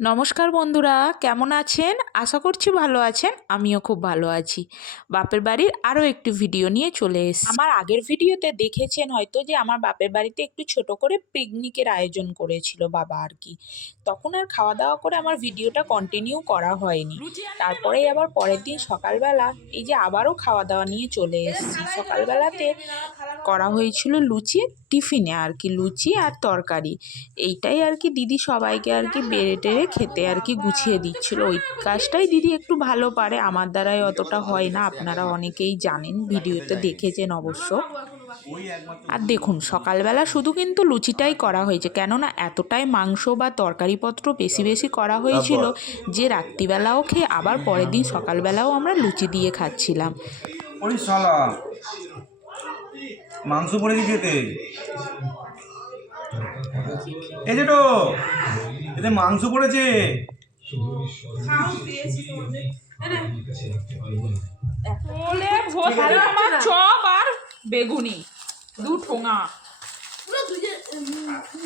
নমস্কার বন্ধুরা, কেমন আছেন? আশা করছি ভালো আছেন। আমিও খুব ভালো আছি। বাপের বাড়ির আরও একটি ভিডিও নিয়ে চলে এসেছি। আমার আগের ভিডিওতে দেখেছেন হয়তো যে আমার বাপের বাড়িতে একটু ছোট করে পিকনিকের আয়োজন করেছিল বাবা আর কি। তখন আর খাওয়া দাওয়া করে আমার ভিডিওটা কন্টিনিউ করা হয়নি। তারপরেই আবার পরের দিন সকালবেলা এই যে আবারও খাওয়া দাওয়া নিয়ে চলে এসেছি। সকালবেলাতে করা হয়েছিল লুচি, টিফিনে আর কি লুচি আর তরকারি। এইটাই আর কি দিদি সবাইকে আর কি বেড়ে টেড়ে খেতে আর কি গুছিয়ে দিচ্ছিল। ওই কাজটাই দিদি একটু ভালো পারে, আমার দ্বারাই অতটা হয় না। আপনারা অনেকেই জানেন, ভিডিওতে দেখেছেন অবশ্য। আর দেখুন সকালবেলা শুধু কিন্তু লুচিটাই করা হয়েছে, কেননা এতটাই মাংস বা তরকারিপত্র বেশি বেশি করা হয়েছিল যে রাত্রিবেলাও খেয়ে আবার পরের দিন সকালবেলাও আমরা লুচি দিয়ে খাচ্ছিলাম। মাংস পড়ে গেছে এই যে তো এতে মাংস পড়েছে। চপ আর বেগুনি দু ঠোঙা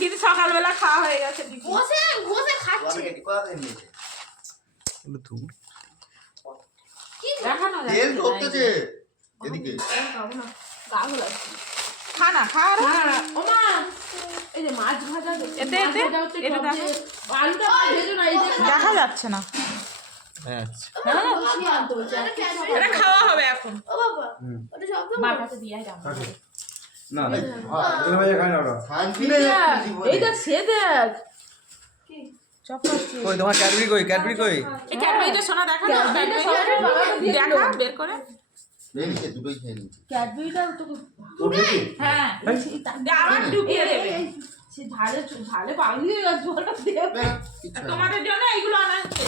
কিন্তু সকালবেলা খাওয়া হয়ে গেছে। দেখা যাচ্ছে না, এটা খাওয়া হবে এখন। তোমার ক্যাডবেরি কই? ক্যাডবেরি কই? এই ক্যাডবেরিটা সোনা দেখা না, দেখা বের করে। হ্যাঁ, আবার ডুবিয়ে দেবে। তোমাদের জন্য এইগুলো আনা হচ্ছে।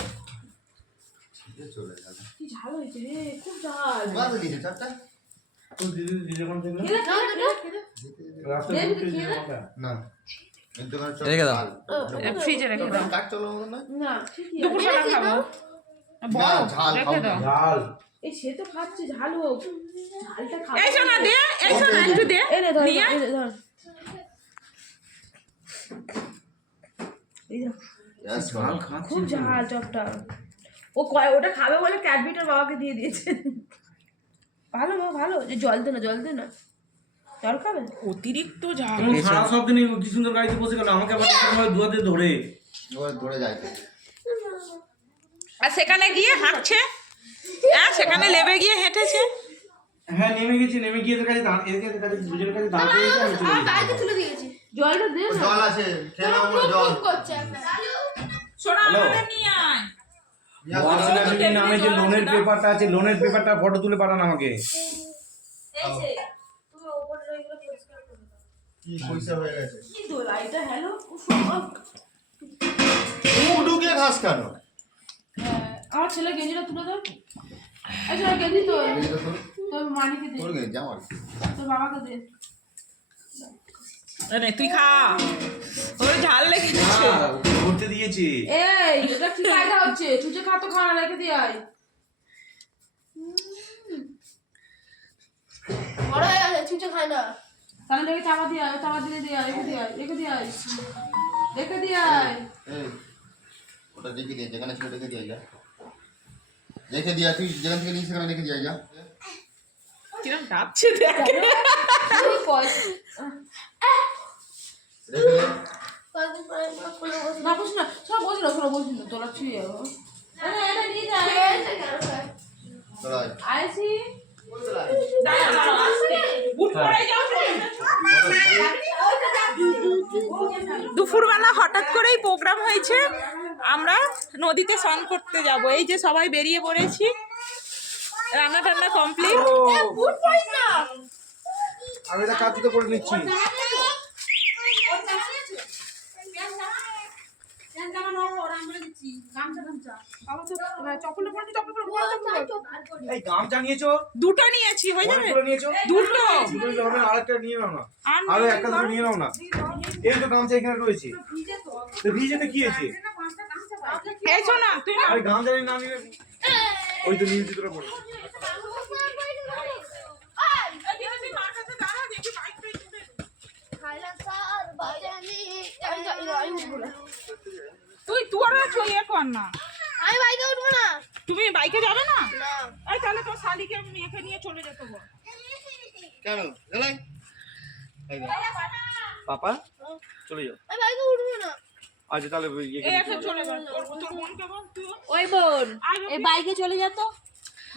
ফ্রিজে রেখে দাও, দুপুরবেলা খাবো। রেখে দাও। সে তো খাচ্ছে ঝাল হোক, ঝালটা খাবে। এই শোনা দে, এই শোনা একটু দে, নিয়ে খুব ঝাল চপটা। ওটা খাবে বলে ক্যাডবেরিটার বাবাকে দিয়ে দিয়েছে। ভালো মা, ভালো। জল দে না, জল দে না, জল খাবে। অতিরিক্ত ঝাল। সারা সব দিন কি সুন্দর গাড়িতে বসে গেল, আমাকে আবার দুয়াতে ধরে যায়। আর সেখানে গিয়ে হাঁটছে, হ্যাঁ সেখানে লেবে গিয়ে হেঁটেছে। হ্যাঁ নেমে গেছি, নেমে গিয়ে এদের কাছে এদের কাছে দুজনের কাছে দাঁড় করে গেছি, আমি চলে গেছি। জলটা দে না, জল আছে, খেয়ে নাও জল। সোনা আমাদের নিয়ে আয়। নামে যে লোনের পেপারটা আছে, লোনের পেপারটা ফটো তুলে পাঠান আমাকে। এই যে তুমি ওপরে এগুলো পরিষ্কার করে দাও। কি পয়সা হয়ে গেছে? কি দোলাইটা হ্যালো মুখ ঢুকে ঘাস কেন? আমার ছেলে গেঞ্জিটা তুলে দাও। এই ছেলে গেঞ্জি তো তোর মানিকে দে, তোর গেঞ্জি আমার, তোর বাবাকে দে। আরে তুই খা, ওরে ঝাল লেগে গেছে। করতে দিয়েছি। এই এটা কি কায়দা হচ্ছে? চুচে খা তো, খাওয়া রেখে দিয়ে আয়। বড় হয়ে গেছে, চুচে খায় না। তাহলে রেখে চাপা দিয়ে আয়, চাপা দিয়ে দিয়ে আয়, রেখে দিয়ে আয়, রেখে দিয়ে আয়, রেখে দিয়ে আয়। এই ওটা রেখে দিয়ে, যেখানে ছিল রেখে দিয়ে যা, রেখে দিয়া, তুই যেখান থেকে নিয়ে সেখানে রেখে দিয়ে যা। কিরম ডাবছে দেখ। রেখে দে। কয়েকদিন পরে আমরা খুলে বসে না বস না, সব বস না, সব বস না, তোরা ছুঁয়ে যাবো। এটা নিয়ে যা। খেয়েছে কেন খায়? চলাই আইসি দাঁড়া দাঁড়া, আস্তে বুট পরে যাও। দুপুরবেলা হঠাৎ করেই প্রোগ্রাম হয়েছে, আমরা নদীতে স্নান করতে যাব। এই যে সবাই বেরিয়ে পড়েছি, রান্না টান্না কমপ্লিট। বুট পরিস না। আমি এটা কাজ তো করে নিচ্ছি। এই গামছা নিয়েছো? দুটো নিয়েছি, হয়ে যাবে? অনেকগুলো নিয়েছো? দুটো। দুটোই হবে না, আরেকটা নিয়ে নাও না। আরো একটা দুটো নিয়ে নাও না। এই তো গামছা এখানে রয়েছে। তো ভিজেতে কি হয়েছে? এই শোনা তুই আরে গামছা না নিলে ওই তো নিয়েছি তোরা পড়ে। খাইলা স্যার বাজানি। তুই তোরা চলে কর না, আমি বাইকে উঠবো না। তুমি বাইকে যাবে না? না। এই তাহলে তোর শালিকে মেয়েকে নিয়ে চলে যেতে বল। কেন গেলাই পাপা চলে যাও। আমি বাইকে উঠবো না। আচ্ছা তাহলে এই এখন চলে গেল, তোর বোনকে বল তুই। ওই বোন এই বাইকে চলে যা তো।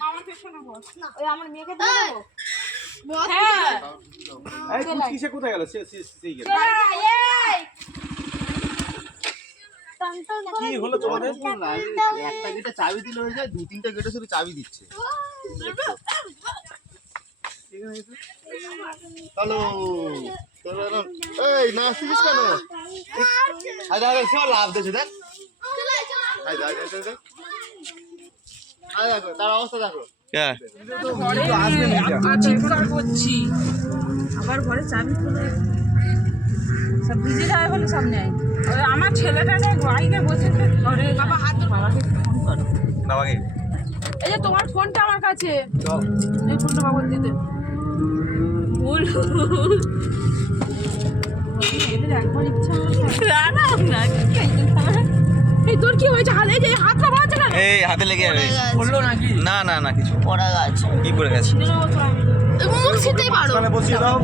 মামার পেছনে বল। ওই আমার মেয়েকে দিয়ে দেবো। বস হ্যাঁ এই কিসে কোথায় গেল? সেই গেল। কি হলো তোমাদের? একটা গেটে চাবি দিলে হয়ে যায়, 2-3টা গেটে শুধু চাবি দিচ্ছে। হ্যালো এই না আসছিস কেন? আরে আরে সব লাভ দিয়েছে দেখ। আরে আরে আরে দেখ। আরে দেখো তার অবস্থা দেখো। চিৎকার করছি। আবার ঘরে চাবি খুলে সব ভিজে যাবে বলে সামনে আয়। ওই আমার ছেলেটা নেই বাইকে বসে ঘরে। বাবা হাত ধর, বাবাকে ফোন করো। বাবাকে এই যে তোমার ফোনটা আমার কাছে, এই ফোনটা বাবার দিতে বল। এদের একবার ইচ্ছা না এই তোর কি হয়েছে? হাতে যে হাতটা বাজছে না এই হাতে লেগে যাবে। বললো নাকি? না না না কিছু পড়া গেছে। কি পড়ে গেছে? মুখ ছিতেই পারো। ওখানে বসিয়ে দাও।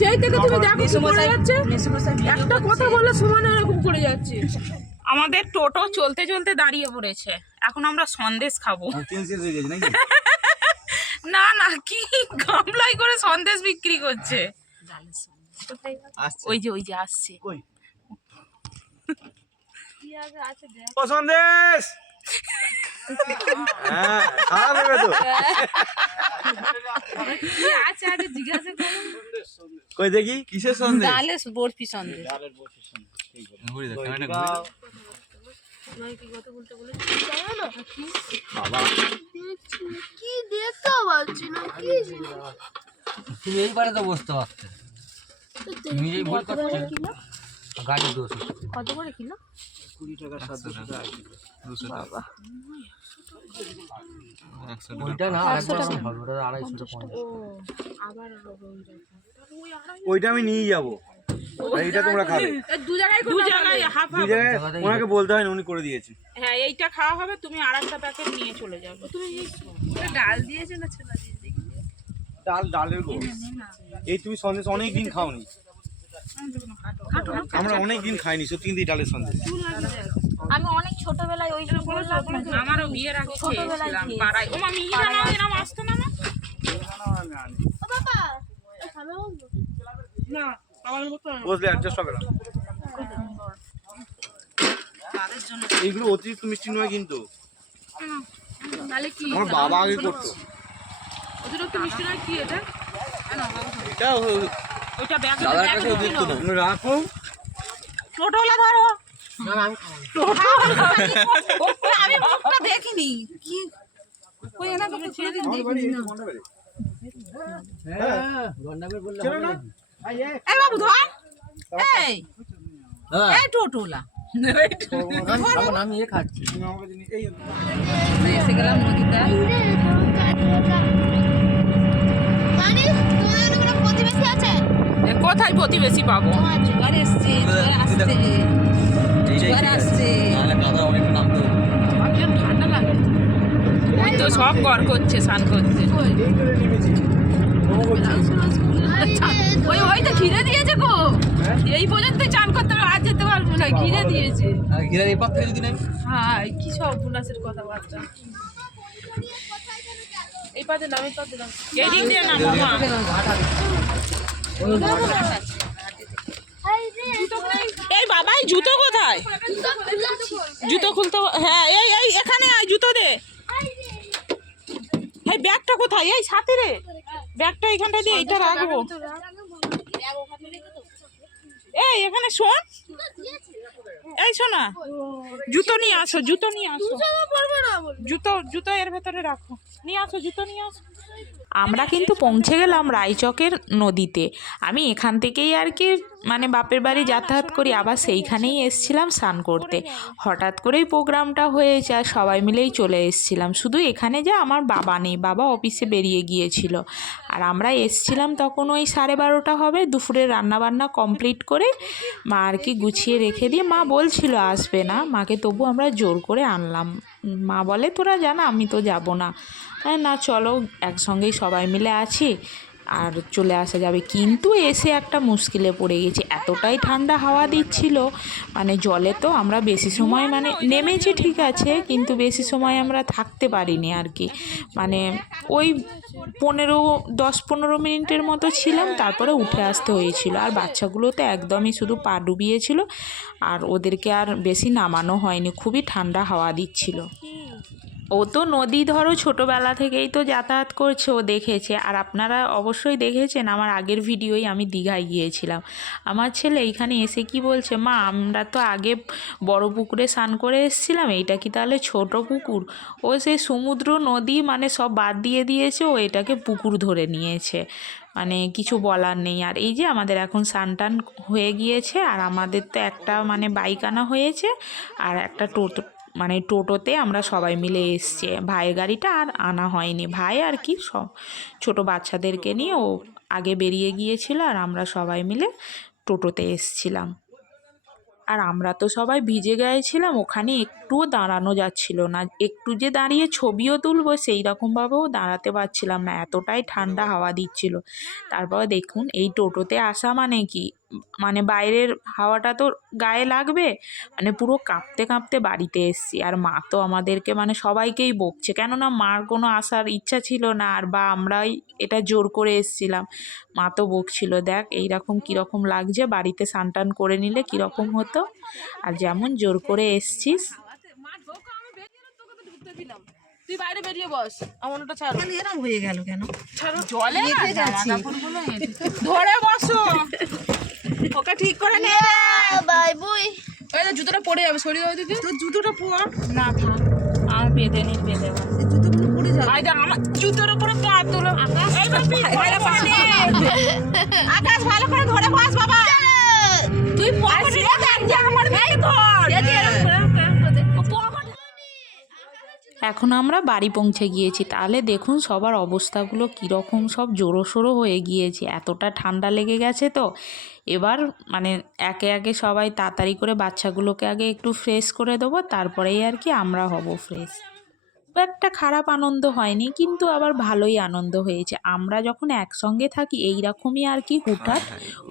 সেই থেকে তুমি দেখো কি পড়ে যাচ্ছে। একটা কথা বললে সমানে এরকম পড়ে যাচ্ছে। আমাদের টোটো চলতে চলতে দাঁড়িয়ে পড়েছে, এখন আমরা সন্দেশ খাবো। তিন শেষ হয়ে গেছে নাকি? না না, কি গামলাই করে সন্দেশ বিক্রি করছে। আসছে। ওই যে আসছে। কই? ও সন্দেশ। হ্যাঁ, খাওয়া দেবে তো। কি আছে আগে জিজ্ঞাসা করো। কই দেখি কিসের সন্দেশ? ডালের বরফি সন্দেশ। ঘুরে দেখ ক্যামেরাটা ঘুরে। বাবা কি দেখতেও পাচ্ছি না কি তুমি এই পারে তো বসতে পারতে, নিজেই ভুল করছো, গাড়ির দোষ। কত করে কিলো? 20 টাকা 700 টাকা। 200 টাকা। 100 টাকা। ওইটা না আরেকটা হবে, ওটা 250-50। ওইটা আমি নিয়ে যাব। আর এইটা তোমরা খাবে। দু জায়গায় হাফ দুই জায়গায় ওনাকে বলতে হয় না, উনি করে দিয়েছে। হ্যাঁ, এইটা খাওয়া হবে, তুমি আরেকটা প্যাকেট নিয়ে চলে যাবে। তুমি ডাল দিয়েছে না ছোলা দিয়েছে? ডালের গো। এই তুমি সন্দেশ অনেক দিন খাওনি। আমরা অনেক দিন খাইনি সত্যি, কিন্তু এই ডালের সন্দেশ। আমি অনেক ছোটবেলায় ওই আমারও বিয়ের আগে ছোটবেলায় খেয়েছিলাম খেয়েছি। পাড়ায়। ওমা মিহিদানা এরকম আসতো না না? ও বাবা খাবে বলবো বসলে অ্যাডজাস্ট হবে না। এইগুলো অতিরিক্ত মিষ্টি নয় কিন্তু। তাহলে কি আমার বাবা আগে করতো। অতিরিক্ত মিষ্টি নয় কি এটা? এটা ওইটা ব্যাগ দাদার কাছে অতিরিক্ত না। তুমি রাখো। টোটোলা ধরো। না না আমি খাবো। আমি মুখটা দেখিনি কি কই এনা তো ছেড়ে দিন দেখিনি না। হ্যাঁ গন্ডাবে বললে হবে না। এই বাবু ধর। এই হ্যাঁ এই টোটোলা আমি খাবো না, আমি এ খাচ্ছি। তুমি আমাকে জিনিস এই এসে গেলাম নদীতে। মানে তোমাদের কোনো প্রতিবেশী আছে? কোথায় প্রতিবেশী পাবো? জোয়ার এসছে, জোয়ার আসছে, জোয়ার আসছে। নাহলে কাদা অনেকটা নামতে হবে। আমার ঠান্ডা লাগে। ওই তো সব ঘর করছে, স্নান করছে। এই করে নেমেছি। ওই ওইটা ঘিরে দিয়েছে গো। এই পর্যন্ত চান করতে হবে, আর যেতে পারবো না, ঘিরে দিয়েছে। আর ঘিরার এই পাত থেকে যদি নেই হ্যাঁ কি সব উল্লাসের কথাবার্তা। এই পাতে নাম, এই পাতে নাম। এদিক দিয়ে না মামা। এই বাবাই জুতো কোথায়? জুতো খুলতে হ্যাঁ, এই এখানে আয়, জুতো দে। এই ব্যাগটা কোথায়? এই সাথে রে, ব্যাগটা এখানটা দিয়ে এইটা রাখবো। এই এখানে শোন, এই শোনা, জুতো নিয়ে আসো, জুতো নিয়ে আসো, জুতো এর ভেতরে রাখো, নিয়ে আসো, জুতো নিয়ে আসো। আমরা কিন্তু পৌঁছে গেলাম রায়চকের নদীতে। আমি এখান থেকেই আর কি মানে বাপের বাড়ি যাতায়াত করি আবার সেইখানেই এসছিলাম স্নান করতে। হঠাৎ করেই প্রোগ্রামটা হয়েছে আর সবাই মিলেই চলে এসছিলাম। শুধু এখানে যে আমার বাবা নেই, বাবা অফিসে বেরিয়ে গিয়েছিল। আর আমরা এসছিলাম তখন ওই 12:30 হবে। দুপুরে রান্নাবান্না কমপ্লিট করে মা আর কি গুছিয়ে রেখে দিয়ে, মা বলছিল আসবে না, মাকে তবু আমরা জোর করে আনলাম। মা বলে তোরা জানা, আমি তো যাব না। না চলো একসঙ্গেই সবাই মিলে আছি আর চলে আসা যাবে। কিন্তু এসে একটা মুশকিলে পড়ে গেছি, এতটাই ঠান্ডা হাওয়া দিচ্ছিল, মানে জলে তো আমরা বেশি সময় মানে নেমেছি ঠিক আছে, কিন্তু বেশি সময় আমরা থাকতে পারিনি আর কি। মানে ওই 10-15 মিনিটের মতো ছিলাম, তারপরে উঠে আসতে হয়েছিল। আর বাচ্চাগুলো তো একদমই শুধু পা ডুবিয়েছিল, আর ওদেরকে আর বেশি নামানো হয়নি, খুবই ঠান্ডা হাওয়া দিচ্ছিল। ও তো নদী ধরো ছোটোবেলা থেকেই তো যাতায়াত করছে, ও দেখেছে। আর আপনারা অবশ্যই দেখেছেন আমার আগের ভিডিওই আমি দীঘায় গিয়েছিলাম। আমার ছেলে এইখানে এসে কি বলছে, মা আমরা তো আগে বড় পুকুরে স্নান করে এসেছিলাম, এইটা কি তাহলে ছোট পুকুর? ও সেই সমুদ্র নদী মানে সব বাদ দিয়ে দিয়েছে, ও এটাকে পুকুর ধরে নিয়েছে। মানে কিছু বলার নেই। আর এই যে আমাদের এখন স্নান টান হয়ে গিয়েছে, আর আমাদের তো একটা মানে বাইক আনা হয়েছে আর একটা টোটোতে আমরা সবাই মিলে এসছি। ভাইয়ের গাড়িটা আর আনা হয়নি, ভাই আর কি সব ছোটো বাচ্চাদেরকে নিয়ে ও আগে বেরিয়ে গিয়েছিল, আর আমরা সবাই মিলে টোটোতে এসছিলাম। আর আমরা তো সবাই ভিজে গিয়েছিলাম, ওখানে একটুও দাঁড়ানো যাচ্ছিল না। একটু যে দাঁড়িয়ে ছবিও তুলবো সেই রকমভাবেও দাঁড়াতে পারছিলাম না, এতটাই ঠান্ডা হাওয়া দিচ্ছিল। তারপর দেখুন এই টোটোতে আসা মানে কি, মানে বাইরের হাওয়াটা তো গায়ে লাগবে, মানে পুরো কাঁপতে কাঁপতে বাড়িতে এসছি। আর মা তো আমাদেরকে মানে সবাইকেই বকছে, কেননা মার কোনো আসার ইচ্ছা ছিল না, আর বা আমরাই এটা জোর করে এসছিলাম। মা তো বকছিল, দেখ এইরকম কীরকম লাগছে, বাড়িতে স্নান টান করে নিলে কীরকম হতো, আর যেমন জোর করে এসছিস। তুই বাইরে বেরিয়ে বস, আমার ওটা ছাড়ো। এরকম হয়ে গেল কেন? ছাড়ো, জলে যাচ্ছি, ধরে বসো, ওকে ঠিক করে নে। বাই বুই। ওই তো জুতোটা পড়ে যাবে, সরিয়ে দাও দিদি। তোর জুতোটা পর। না থাক, আর বেঁধে নি, বেঁধে জুতোগুলো পরে যাবে। আইডা আমার জুতোর উপরে পা তোলো। আকাশ ভালো করে ধরে বস বাবা। তুই পকেটে দেখ যে আমার দিকে ধর। এখন আমরা বাড়ি পৌঁছে গিয়েছি। তাহলে দেখুন সবার অবস্থাগুলো কীরকম, সব জোরোসোরো হয়ে গিয়েছে, এতটা ঠান্ডা লেগে গেছে। তো এবার মানে একে একে সবাই তাড়াতাড়ি করে বাচ্চাগুলোকে আগে একটু ফ্রেশ করে দেবো, তারপরেই আর কি আমরা হব ফ্রেশ। একটা খারাপ আনন্দ হয়নি, কিন্তু আবার ভালোই আনন্দ হয়েছে। আমরা যখন একসঙ্গে থাকি এই রকমই আর কি হুটহাট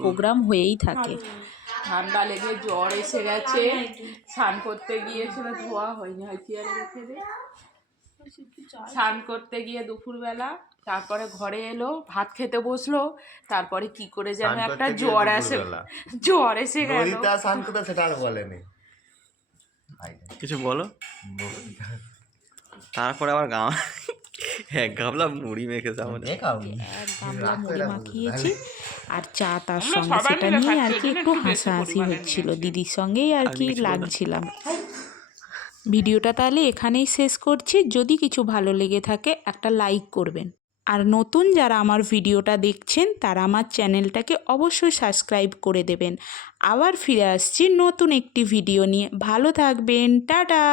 প্রোগ্রাম হয়েই থাকে। ঠান্ডা লেগে জ্বর এসে গেছে, স্নান করতে গিয়েছিল, ধোয়া হয়নি, চেয়ারে রেখে দে। স্নান করতে গিয়ে দুপুরবেলা, তারপরে ঘরে এলো, ভাত খেতে বসলো, তারপরে কি করে যেন একটা জ্বর এসে গেল। সেটা আর বলেনি কিছু বলো। তারপরে আবার এক গামলা মুড়ি মেখেছে আমাদের, এক গামলা মুড়ি মাখিয়েছি আর চা তার সঙ্গে, সেটা নিয়ে আর কি একটু হাসাহাসি হচ্ছিল, দিদির সঙ্গেই আর কি লাগছিলাম। ভিডিওটা তাহলে এখানেই শেষ করছি। যদি কিছু ভালো লেগে থাকে একটা লাইক করবেন, আর নতুন যারা আমার ভিডিওটা দেখছেন তারা আমার চ্যানেলটাকে অবশ্যই সাবস্ক্রাইব করে দেবেন। আবার ফিরে আসছি নতুন একটি ভিডিও নিয়ে। ভালো থাকবেন, টাটা।